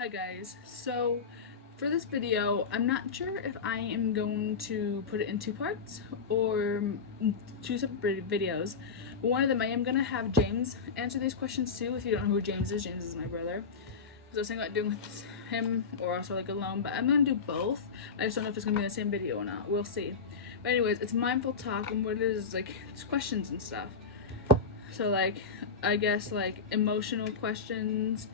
Hi guys, so for this video, I'm not sure if I am going to put it in two parts or two separate videos. But one of them I am going to have James answer these questions too. If you don't know who James is my brother. So I was thinking about doing with him or also like alone, but I'm going to do both. I just don't know if it's going to be in the same video or not. We'll see. But anyways, it's mindful talk, and what it is like, it's questions and stuff. So like, I guess like emotional questions,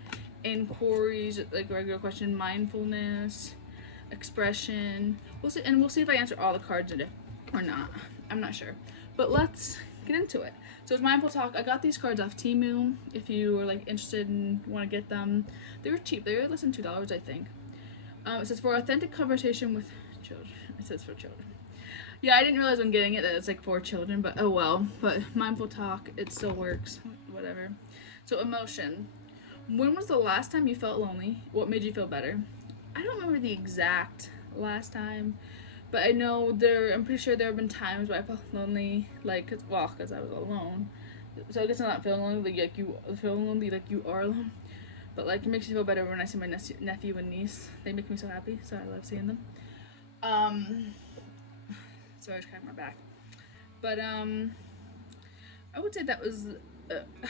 inquiries, like regular question, mindfulness, expression. We'll see if I answer all the cards in it or not. I'm not sure, but let's get into it. So it's mindful talk. I got these cards off Temu. If you are like interested and want to get them, they were cheap. They were less than $2, I think. It says for authentic conversation with children. It says for children. Yeah, I didn't realize when getting it that it's like for children, but oh well. But mindful talk, it still works. Whatever. So emotion. When was the last time you felt lonely? What made you feel better? I don't remember the exact last time, but I know I'm pretty sure there have been times where I felt lonely, like, cause I was alone. So I guess I'm not feeling lonely, like you feel lonely, like you are alone. But like, it makes me feel better when I see my nephew and niece. They make me so happy, so I love seeing them. Sorry, I was cutting my back. But I would say that was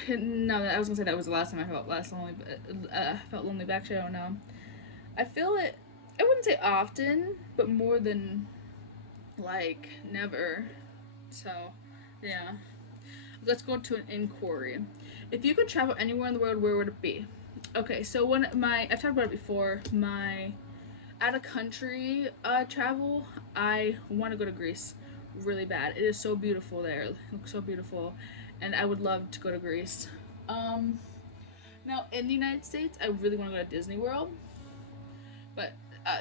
no, I was gonna say that was the last time I felt less lonely, but felt lonely. But actually, I don't know. I feel it. I wouldn't say often, but more than like never. So, yeah. Let's go to an inquiry. If you could travel anywhere in the world, where would it be? Okay, so I've talked about it before. My out of country travel, I want to go to Greece really bad. It is so beautiful there. It looks so beautiful, and I would love to go to Greece. Um, Now in the United States, I really want to go to Disney World, but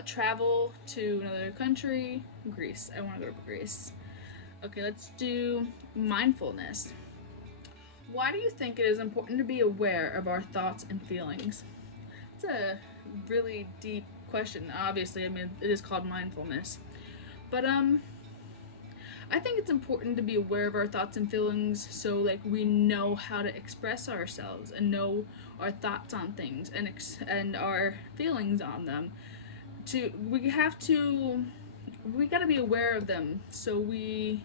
travel to another country, Greece. I want to go to Greece. Okay, let's do mindfulness. Why do you think it is important to be aware of our thoughts and feelings? It's a really deep question. Obviously, I mean, it is called mindfulness. But I think it's important to be aware of our thoughts and feelings so like we know how to express ourselves and know our thoughts on things and our feelings on them. We got to be aware of them so we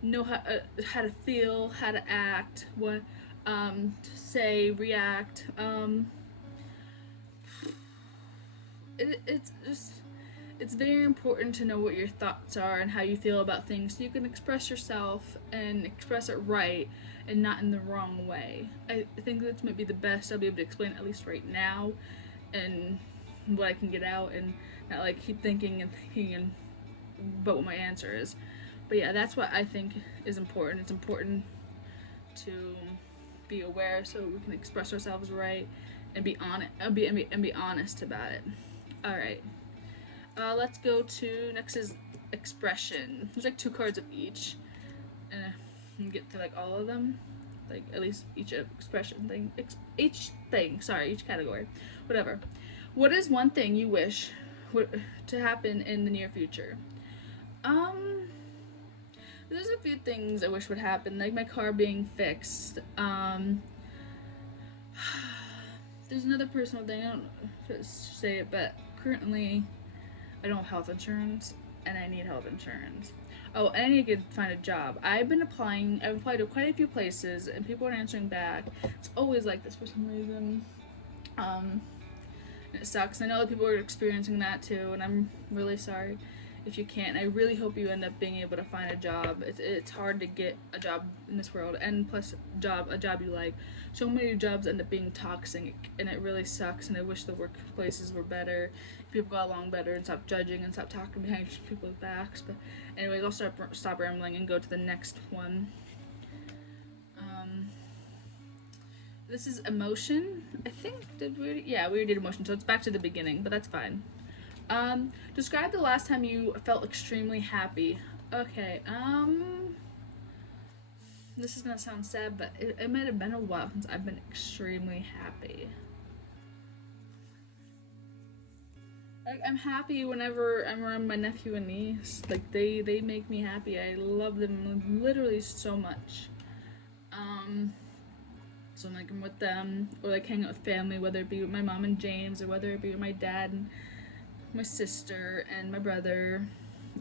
know how to feel, how to act, what to say, react. It's very important to know what your thoughts are and how you feel about things so you can express yourself and express it right and not in the wrong way. I think that's maybe the best I'll be able to explain, at least right now, and what I can get out and not like keep thinking about what my answer is. But yeah, that's what I think is important. It's important to be aware so we can express ourselves right and be honest and be honest about it. All right. Let's go to next is expression. There's like two cards of each, and you can get to like all of them, like at least each expression thing, each thing. Sorry, each category, whatever. What is one thing you wish to happen in the near future? Um, there's a few things I wish would happen, like my car being fixed. There's another personal thing. I don't know if to say it, but currently I don't have health insurance, and I need health insurance. Oh, and I need to find a job. I've applied to quite a few places, and people aren't answering back. It's always like this for some reason. And it sucks. I know that people are experiencing that too, and I'm really sorry if you can't. I really hope you end up being able to find a job. It's hard to get a job in this world, and plus a job you like. So many jobs end up being toxic, and it really sucks. And I wish the workplaces were better, people got along better, and stop judging and stop talking behind people's backs. But anyways, I'll stop rambling and go to the next one. This is emotion. I think we already did emotion, so it's back to the beginning, but that's fine. Describe the last time you felt extremely happy. Okay, this is gonna sound sad, but it might have been a while since I've been extremely happy. Like, I'm happy whenever I'm around my nephew and niece. Like, they make me happy. I love them literally so much. So like I'm with them, or like hang out with family, whether it be with my mom and James, or whether it be with my dad and my sister and my brother.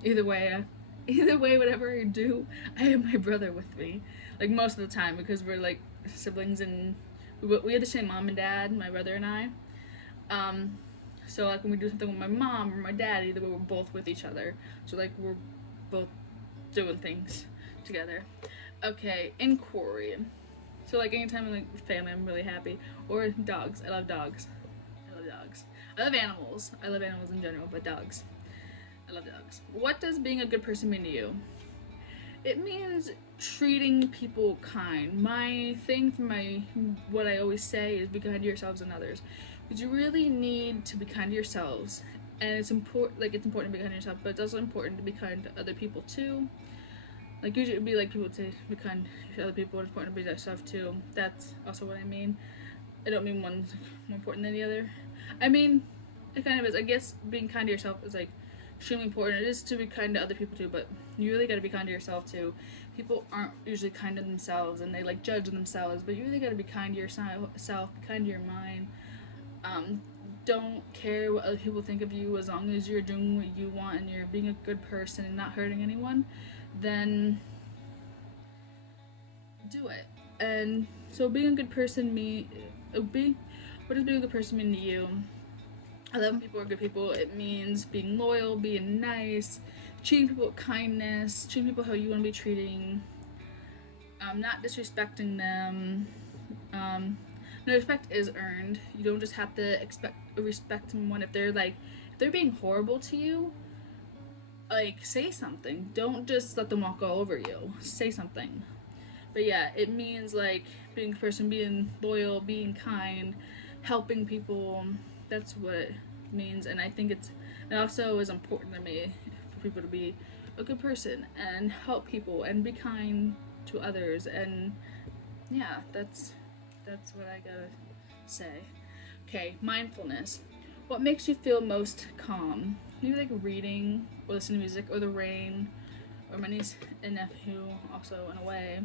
Either way, whatever I do, I have my brother with me. Like most of the time, because we're like siblings and we have the same mom and dad, my brother and I. Um, so like when we do something with my mom or my dad, either way we're both with each other. So like we're both doing things together. Okay, inquiry. So like anytime I'm like with family, I'm really happy. Or dogs. I love dogs. I love dogs. I love animals. I love animals in general, but dogs. I love dogs. What does being a good person mean to you? It means treating people kind. My thing for what I always say is be kind to yourselves and others. Because you really need to be kind to yourselves. And it's important to be kind to yourself, but it's also important to be kind to other people too. Like usually it'd be like people say be kind to other people, it's important to be to yourself too. That's also what I mean. I don't mean one's more important than the other. I mean, it kind of is. I guess being kind to yourself is like extremely important. It is to be kind to other people too, but you really gotta be kind to yourself too. People aren't usually kind to themselves and they like judge themselves, but you really gotta be kind to yourself, be kind to your mind. Don't care what other people think of you as long as you're doing what you want and you're being a good person and not hurting anyone, then do it. And so being a good person what does being a good person mean to you? I love when people are good people. It means being loyal, being nice, treating people with kindness, treating people how you want to be treating, not disrespecting them. No, respect is earned. You don't just have to respect someone if they're being horrible to you. Like, say something. Don't just let them walk all over you. Say something. But yeah, it means like being a person, being loyal, being kind, helping people. That's what it means, and I think it also is important to me for people to be a good person and help people and be kind to others. And yeah, that's what I gotta say. Okay, mindfulness. What makes you feel most calm? Maybe like reading or listening to music or the rain or my niece and nephew also in a way.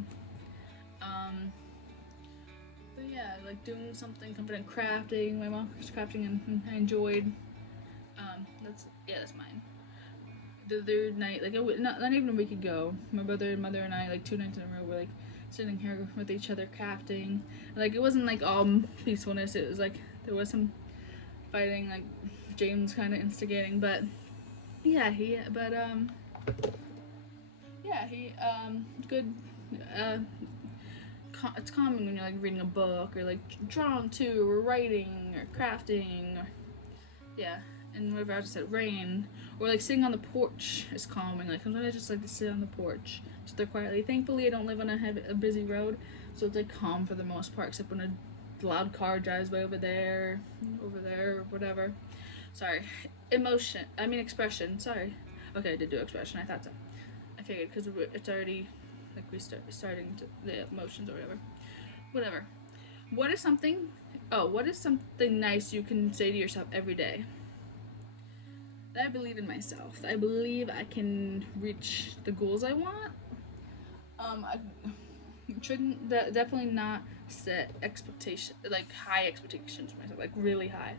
But yeah, like doing something comforting, crafting. My mom was crafting and I enjoyed. That's mine. The other night, like not even a week ago, my brother and mother and I, like 2 nights in a row, were like sitting here with each other crafting. Like it wasn't like all peacefulness. It was like there was some fighting, like James kind of instigating. But yeah, he good. It's calming when you're like reading a book or like drawing too, or writing or crafting. Or, yeah, and whatever I just said, rain or like sitting on the porch is calming. Like sometimes I just like to sit on the porch, sit there quietly. Thankfully, I don't live on a busy road, so it's like calm for the most part, except when a loud car drives by over there, or whatever. Sorry, expression. Sorry. Okay, I did do expression. I thought so. I figured because it's already like we starting to the emotions or whatever. What is something nice you can say to yourself every day? That I believe in myself. I believe I can reach the goals I want. I shouldn't definitely not set high expectations for myself, like really high.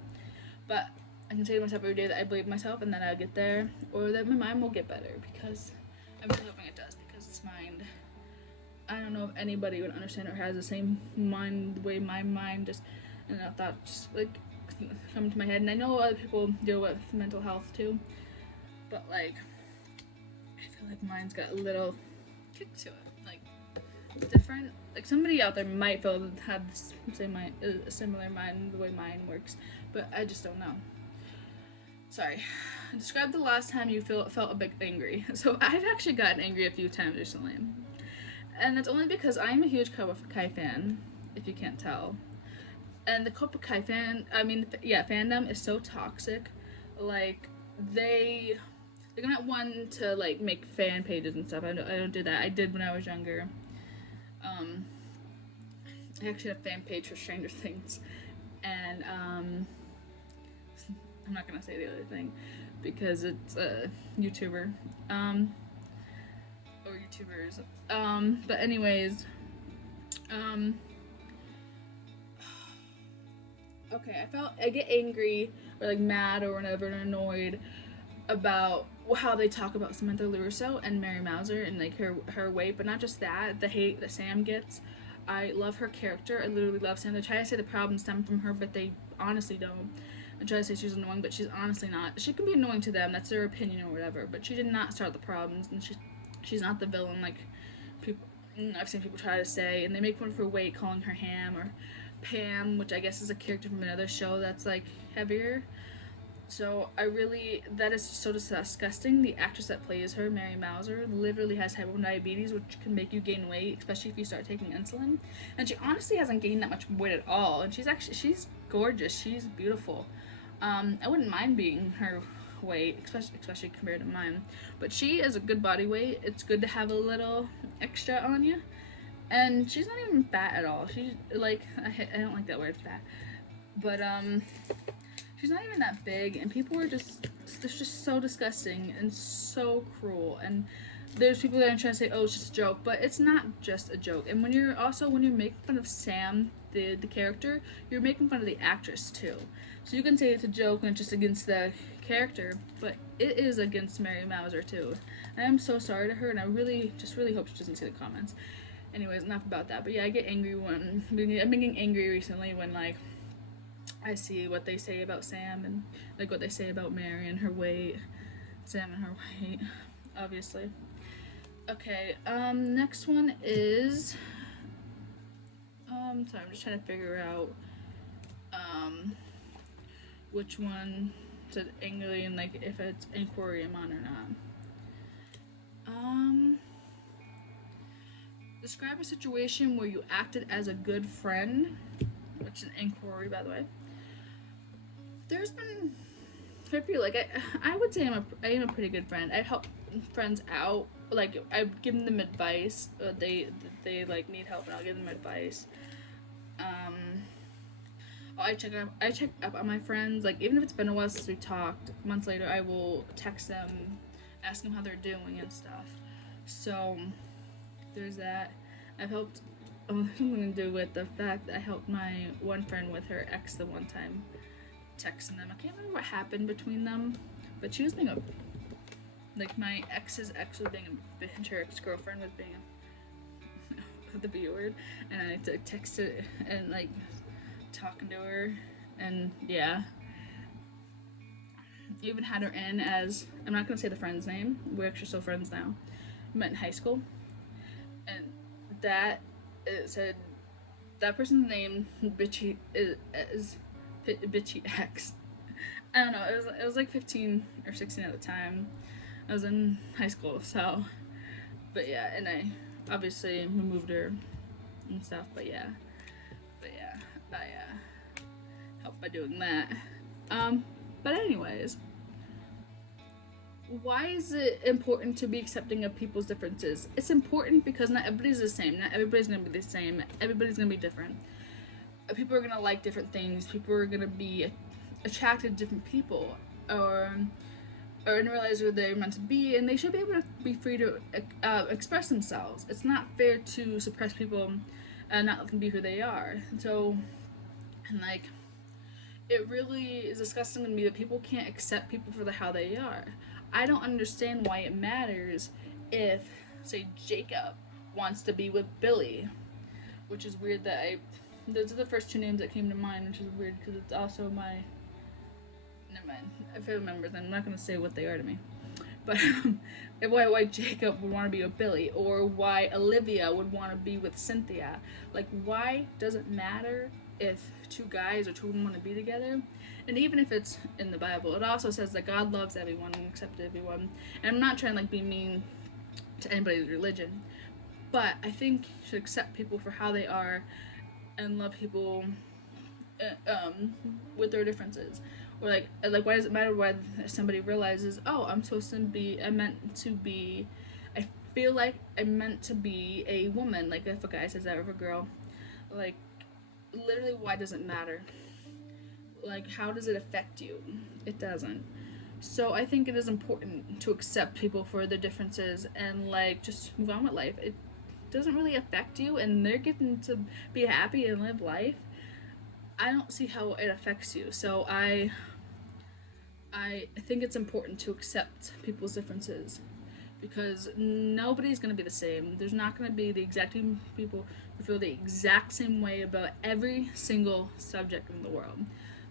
But I can say to myself every day that I believe in myself and that I'll get there, or that my mind will get better, because I'm really hoping it does, because it's mind. I don't know if anybody would understand or has the same mind, the way my mind just, and I thought just like come to my head. And I know other people deal with mental health too, but like I feel like mine's got a little kick to it, like different. Like somebody out there might have a similar mind the way mine works, but I just don't know. Sorry. Describe the last time you felt a bit angry. So I've actually gotten angry a few times recently. And that's only because I'm a huge Cobra Kai fan, if you can't tell. And the Cobra Kai fandom is so toxic. Like, they're not one to, like, make fan pages and stuff. I don't do that. I did when I was younger. I actually have a fan page for Stranger Things. And, I'm not gonna say the other thing, because it's a YouTuber. Or YouTubers. But anyways, okay, I get angry or like mad or whatever and annoyed about how they talk about Samantha LaRusso and Mary Mauser and like her weight, but not just that, the hate that Sam gets. I love her character. I literally love Sam. They try to say the problems stem from her, but they honestly don't. I try to say she's annoying, but she's honestly not. She can be annoying to them. That's their opinion or whatever. But she did not start the problems, and she's not the villain like people. I've seen people try to say, and they make fun of her weight, calling her Ham or Pam, which I guess is a character from another show that's like heavier. So I really, that is so disgusting. The actress that plays her, Mary Mauser, literally has type 1 diabetes, which can make you gain weight, especially if you start taking insulin. And she honestly hasn't gained that much weight at all. And she's gorgeous. She's beautiful. I wouldn't mind being her weight, especially compared to mine. But she is a good body weight. It's good to have a little extra on you. And she's not even fat at all. She's like, I don't like that word, fat. But she's not even that big, and people are just, it's just so disgusting and so cruel. And there's people that are trying to say, oh, it's just a joke, but it's not just a joke. And when you're making fun of Sam, the character, you're making fun of the actress too. So you can say it's a joke and it's just against the character, but it is against Mary Mauser too. I am so sorry to her, and I really hope she doesn't see the comments. Anyways, enough about that. But yeah, I get angry when I'm getting angry recently when like I see what they say about Sam and like what they say about Mary and her weight. Sam and her weight, obviously. Okay, next one is sorry, I'm just trying to figure out which one to angry and like if it's inquiry I'm on or not. Describe a situation where you acted as a good friend, which is an inquiry, by the way. There's been, I feel like I would say I am a pretty good friend. I help friends out. Like I give them advice. They like need help, and I'll give them advice. I check up on my friends. Like even if it's been a while since we talked, months later I will text them, ask them how they're doing and stuff. So there's that. I've helped. Something to do with the fact that I helped my one friend with her ex the one time, texting them. I can't remember what happened between them, but she was being a, like my ex's ex was being a bitch, her ex-girlfriend was being a, the B word, and I texted and like talking to her, and yeah. Even had her in as, I'm not gonna say the friend's name, we're actually still friends now. Met in high school, and that it said that person's name bitchy is bitchy X. I don't know. It was like 15 or 16 at the time. I was in high school, so. But yeah, and I obviously removed her and stuff. But yeah, I helped by doing that. But anyways, why is it important to be accepting of people's differences? It's important because not everybody's the same. Not everybody's gonna be the same. Everybody's gonna be different. People are gonna like different things. People are gonna be attracted to different people, or didn't realize who they're meant to be, and they should be able to be free to express themselves. It's not fair to suppress people and not let them be who they are. So, and like, it really is disgusting to me that people can't accept people for how they are. I don't understand why it matters if, say, Jacob wants to be with Billy, which is weird that those are the first two names that came to mind, which is weird because it's also my, never mind, if I remember them, I'm not going to say what they are to me, but why Jacob would want to be with Billy, or why Olivia would want to be with Cynthia. Like, why does it matter if two guys or two women want to be together? And even if it's in the Bible, it also says that God loves everyone and accepts everyone. And I'm not trying to like be mean to anybody's religion, but I think you should accept people for how they are and love people with their differences. Or like why does it matter why somebody realizes, oh, I feel like I'm meant to be a woman, like if a guy says that, or if a girl, like literally, why does it matter? Like, how does it affect you? It doesn't. So I think it is important to accept people for their differences and like just move on with life. It doesn't really affect you, and they're getting to be happy and live life. I don't see how it affects you. So I think it's important to accept people's differences because nobody's going to be the same. There's not going to be the exact same people who feel the exact same way about every single subject in the world.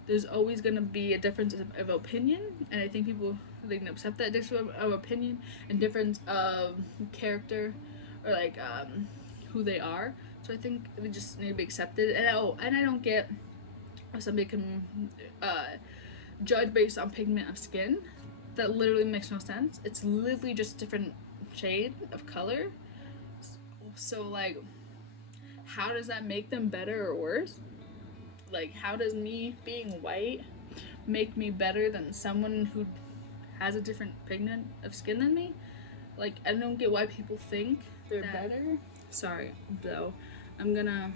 There's always going to be a difference of opinion, and I think people, they can accept that difference of opinion and difference of character or like who they are. So I think they just need to be accepted. And I don't get how somebody can judge based on pigment of skin. That literally makes no sense. It's literally just different shade of color. So like, how does that make them better or worse? Like, how does me being white make me better than someone who has a different pigment of skin than me? Like, I don't get why people think they're better. Sorry, though. I'm gonna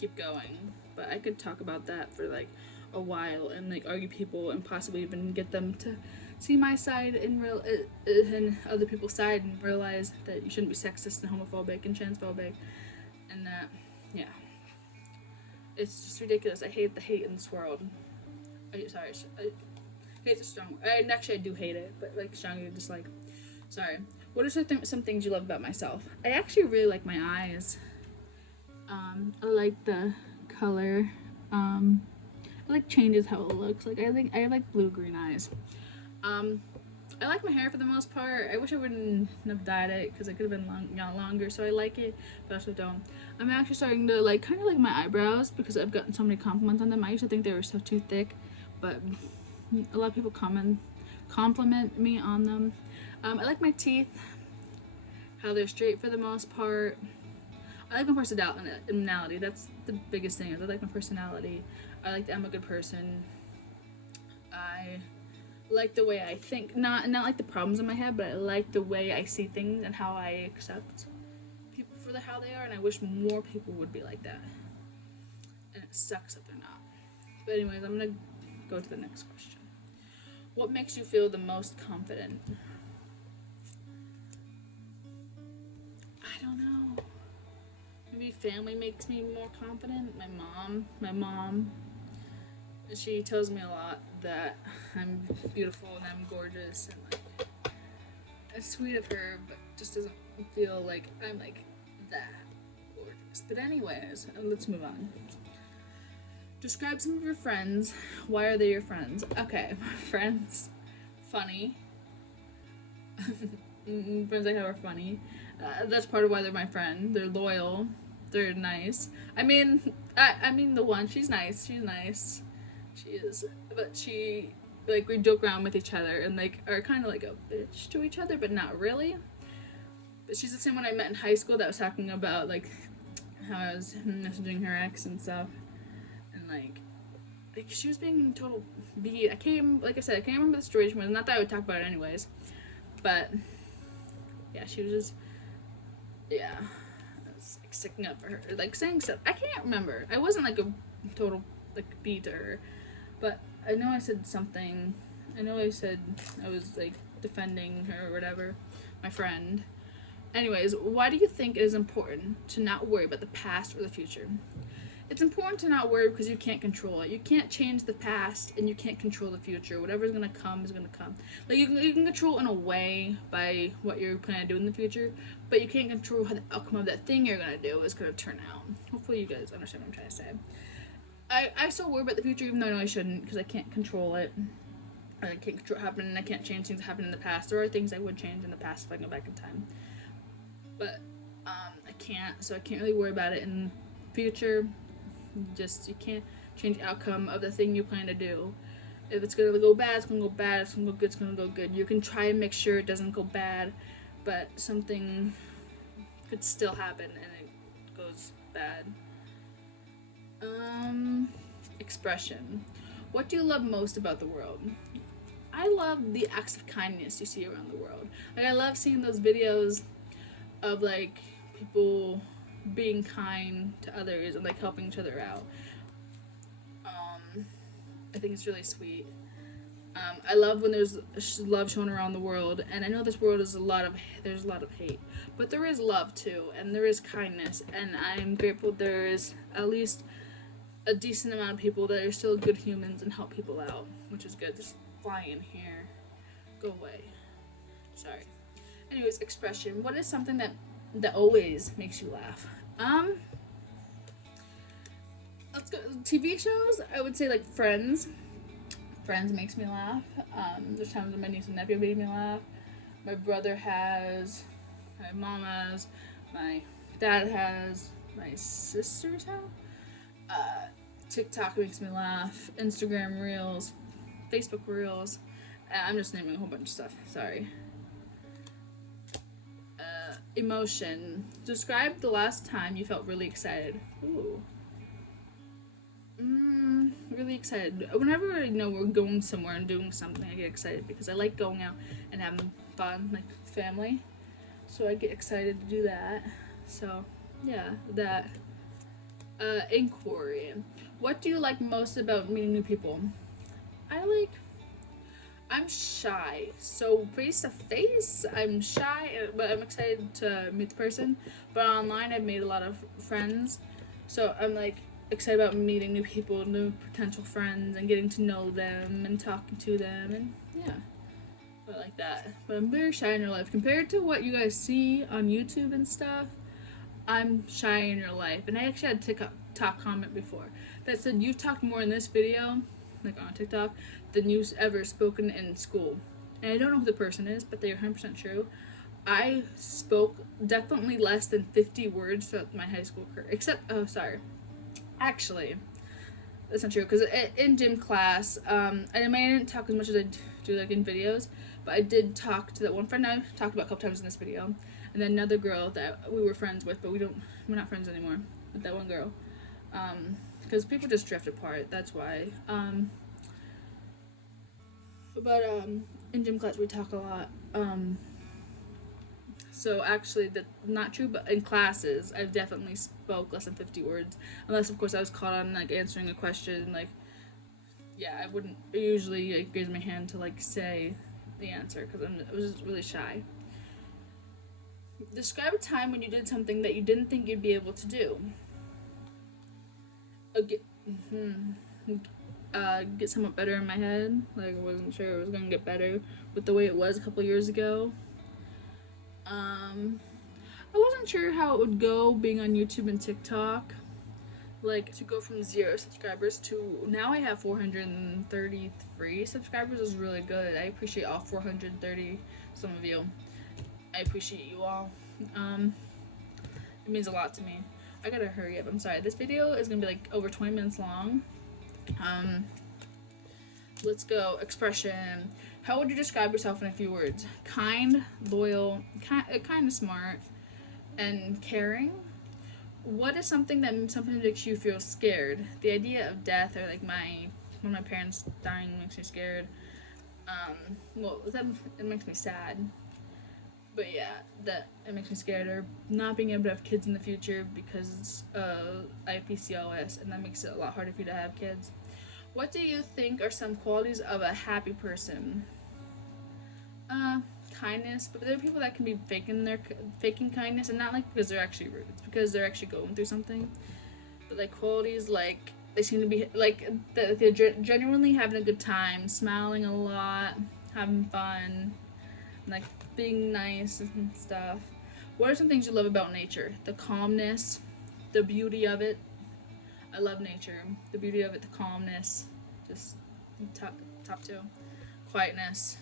keep going, but I could talk about that for like a while and like argue people and possibly even get them to see my side and other people's side and realize that you shouldn't be sexist and homophobic and transphobic and that, yeah, it's just ridiculous. I hate the hate in this world. Sorry, hate's a strong word. Actually, I do hate it, but like strongly dislike. Sorry. What are some things you love about myself? I actually really like my eyes. I like the color. I like changes how it looks. Like I like blue-green eyes. I like my hair for the most part. I wish I wouldn't have dyed it because it could have been longer. So I like it, but I also don't. I'm actually starting to like kind of like my eyebrows because I've gotten so many compliments on them. I used to think they were so too thick, but a lot of people compliment me on them. I like my teeth, how they're straight for the most part. I like my personality. That's the biggest thing. I like my personality. I like that I'm a good person. I like the way I think. Not like the problems in my head, but I like the way I see things and how I accept people for how they are. And I wish more people would be like that. And it sucks that they're not. But anyways, I'm gonna go to the next question. What makes you feel the most confident? I don't know. Maybe family makes me more confident. My mom, she tells me a lot that I'm beautiful and I'm gorgeous and like it's sweet of her, but just doesn't feel like I'm like that gorgeous. But anyways, let's move on. Describe some of your friends. Why are they your friends? Okay, friends, funny. Friends I have are funny. That's part of why they're my friend. They're loyal. They're nice. I mean the one. She's nice. She's nice. She is. But she, like, we joke around with each other and like are kind of like a bitch to each other, but not really. But she's the same one I met in high school that was talking about like how I was messaging her ex and stuff, and like she was being total beat. Like I said, I can't remember the situation. But not that I would talk about it anyways. But yeah, she was just, yeah, I was like sticking up for her, like saying stuff. I can't remember. I wasn't like a total like beat to her, but I know I said something. I know I said I was like defending her or whatever, my friend. Anyways, why do you think it is important to not worry about the past or the future? It's important to not worry because you can't control it. You can't change the past and you can't control the future. Whatever's going to come is going to come. Like you can control in a way by what you're planning to do in the future, but you can't control how the outcome of that thing you're going to do is going to turn out. Hopefully you guys understand what I'm trying to say. I still worry about the future even though I know I shouldn't because I can't control it. I can't control what happened and I can't change things that happened in the past. There are things I would change in the past if I can go back in time. But I can't, so I can't really worry about it in the future. You can't change the outcome of the thing you plan to do. If it's gonna go bad, it's gonna go bad. If it's gonna go good, it's gonna go good. You can try and make sure it doesn't go bad, but something could still happen and it goes bad. Expression. What do you love most about the world? I love the acts of kindness you see around the world. Like I love seeing those videos of like people being kind to others and like helping each other out. I think it's really sweet. I love when there's love shown around the world, and I know this world is there's a lot of hate, but there is love too, and there is kindness, and I'm grateful there is at least a decent amount of people that are still good humans and help people out, which is good. Just fly in here. Go away. Sorry. Anyways, expression. What is something that always makes you laugh? Let's go. TV shows. I would say like Friends. Friends makes me laugh. There's times when my niece and nephew made me laugh. My brother has. My mom has. My dad has. My sisters have. TikTok makes me laugh. Instagram Reels. Facebook Reels. I'm just naming a whole bunch of stuff. Sorry. Emotion. Describe the last time you felt really excited. Ooh. Really excited. Whenever we're going somewhere and doing something, I get excited because I like going out and having fun, like family. So I get excited to do that. So yeah, that. Inquiry. What do you like most about meeting new people? I'm shy, so face to face, I'm shy, but I'm excited to meet the person. But online, I've made a lot of friends, so I'm like excited about meeting new people, new potential friends, and getting to know them and talking to them, and yeah, I like that. But I'm very shy in real life compared to what you guys see on YouTube and stuff. I'm shy in real life, and I actually had a TikTok comment before that said you've talked more in this video, like on TikTok, than you've ever spoken in school. And I don't know who the person is, but they're 100% true. I spoke definitely less than 50 words throughout my high school career, actually, that's not true, because in gym class, I didn't talk as much as I do like in videos, but I did talk to that one friend I talked about a couple times in this video, and then another girl that we were friends with, but we're not friends anymore with that one girl, because people just drift apart, that's why. But in gym class we talk a lot. So actually, that's not true. But in classes, I've definitely spoke less than 50 words, unless of course I was caught on like answering a question. Like, yeah, I wouldn't usually like raise my hand to like say the answer because I was just really shy. Describe a time when you did something that you didn't think you'd be able to do. Get somewhat better in my head. Like, I wasn't sure it was gonna get better with the way it was a couple years ago. I wasn't sure how it would go being on YouTube and TikTok. Like, to go from 0 subscribers to now I have 433 subscribers is really good. I appreciate all 430 some of you. I appreciate you all. It means a lot to me. I gotta hurry up. I'm sorry. This video is gonna be like over 20 minutes long. Let's go. Expression. How would you describe yourself in a few words? Kind, loyal, kind of smart, and caring. What is something that makes you feel scared? The idea of death, or like one of my parents dying makes me scared. It makes me sad. But yeah, that it makes me scared, or not being able to have kids in the future because I have PCOS, and that makes it a lot harder for you to have kids. What do you think are some qualities of a happy person? Kindness, but there are people that can be faking kindness, and not like because they're actually rude. It's because they're actually going through something. But like qualities, like they seem to be like they're genuinely having a good time, smiling a lot, having fun, like being nice and stuff. What are some things you love about nature? The calmness, the beauty of it. I love nature. The beauty of it, the calmness, just top two. Quietness.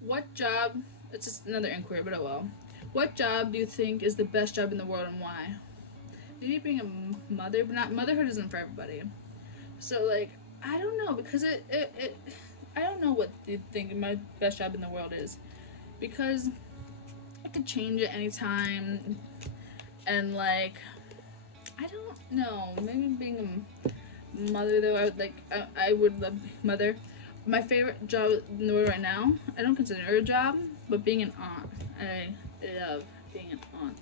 What job, it's just another inquiry, but oh well. What job do you think is the best job in the world and why? Maybe being a mother, but motherhood isn't for everybody. So like, I don't know, because I don't know what you think my best job in the world is. Because I could change at any time, and like, I don't know, maybe being a mother though, I would love being a mother. My favorite job in the world right now, I don't consider it a job, but being an aunt. I love being an aunt.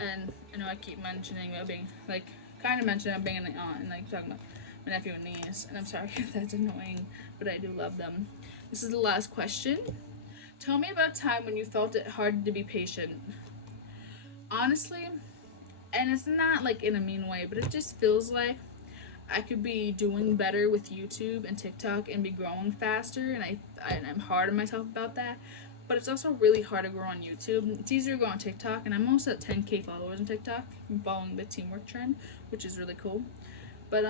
And I know I keep mentioning about being, like, kind of mentioning about being an aunt and like talking about my nephew and niece, and I'm sorry if that's annoying, but I do love them. This is the last question. Tell me about a time when you felt it hard to be patient. Honestly, and it's not like in a mean way, but it just feels like I could be doing better with YouTube and TikTok and be growing faster, and I'm hard on myself about that. But it's also really hard to grow on YouTube. It's easier to grow on TikTok, and I'm almost at 10K followers on TikTok. I'm following the teamwork trend, which is really cool. But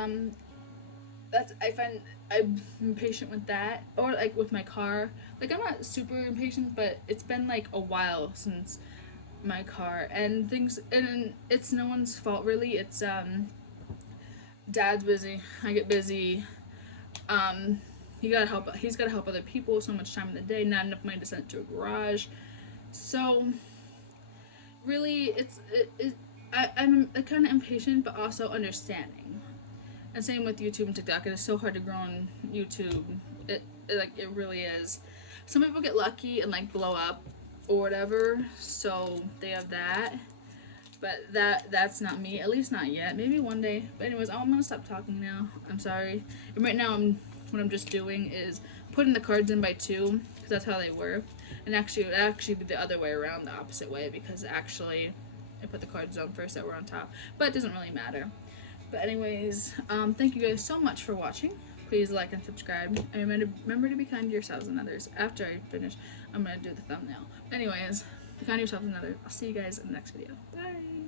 that's I find I'm impatient with that, or like with my car. Like I'm not super impatient, but it's been like a while since my car and things, and it's no one's fault really. It's Dad's busy. I get busy. Um, he's gotta help other people so much time in the day. Not enough money to send it to a garage. So really, I'm kind of impatient, but also understanding. And same with YouTube and TikTok. It is so hard to grow on YouTube. It really is. Some people get lucky and like blow up or whatever, so they have that. But that's not me. At least not yet. Maybe one day. But anyways, I'm gonna stop talking now. I'm sorry. And right now, what I'm just doing is putting the cards in by 2 because that's how they were. And actually, it would actually be the other way around, the opposite way, because actually, I put the cards down first that were on top. But it doesn't really matter. But anyways, thank you guys so much for watching. Please like and subscribe. And remember to be kind to yourselves and others. After I finish, I'm going to do the thumbnail. Anyways, be kind to yourselves and others. I'll see you guys in the next video. Bye!